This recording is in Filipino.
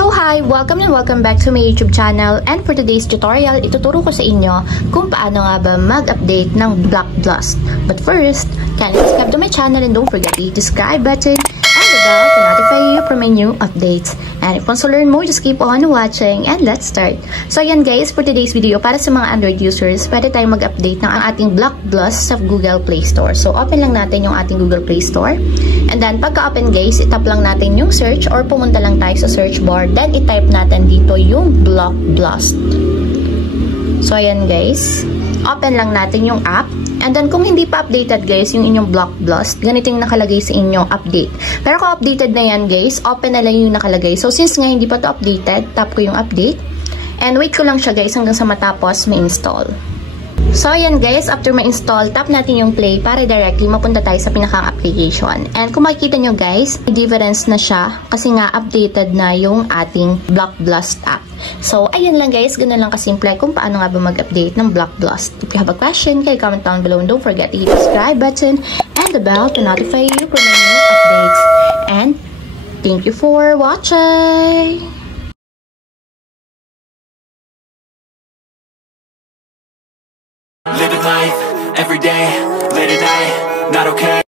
So hi! Welcome and welcome back to my YouTube channel, and for today's tutorial, ituturo ko sa inyo kung paano nga ba mag-update ng BlockBlast. But first, kindly subscribe to my channel and don't forget to hit the subscribe button and the bell to notify you for my new updates. And if you want to learn more, just keep on watching and let's start. So ayan guys, for today's video, para sa mga Android users, pwede tayong mag-update ng ating BlockBlast sa Google Play Store. So open lang natin yung ating Google Play Store. And then pagka-open guys, itap lang natin yung search or pumunta lang tayo sa search bar. Then i-type natin dito yung BlockBlast. So ayan guys, open lang natin yung app. And then kung hindi pa updated guys yung inyong BlockBlast, ganito yung nakalagay sa inyong update. Pero kung updated na yan guys, open na lang yung nakalagay. So since nga hindi pa to updated, tap ko yung update. And wait ko lang siya guys hanggang sa matapos ma-install. So ayan guys, after ma-install, tap natin yung play para directly mapunta tayo sa pinakang application. And kung makikita nyo guys, may difference na siya kasi nga updated na yung ating BlockBlast app. So ayan lang guys, ganun lang kasimple kung paano nga ba mag-update ng BlockBlast. If you have a question, can comment down below and don't forget to hit the subscribe button and the bell to notify you for my new updates. And thank you for watching! Living life, every day, late at night, not okay.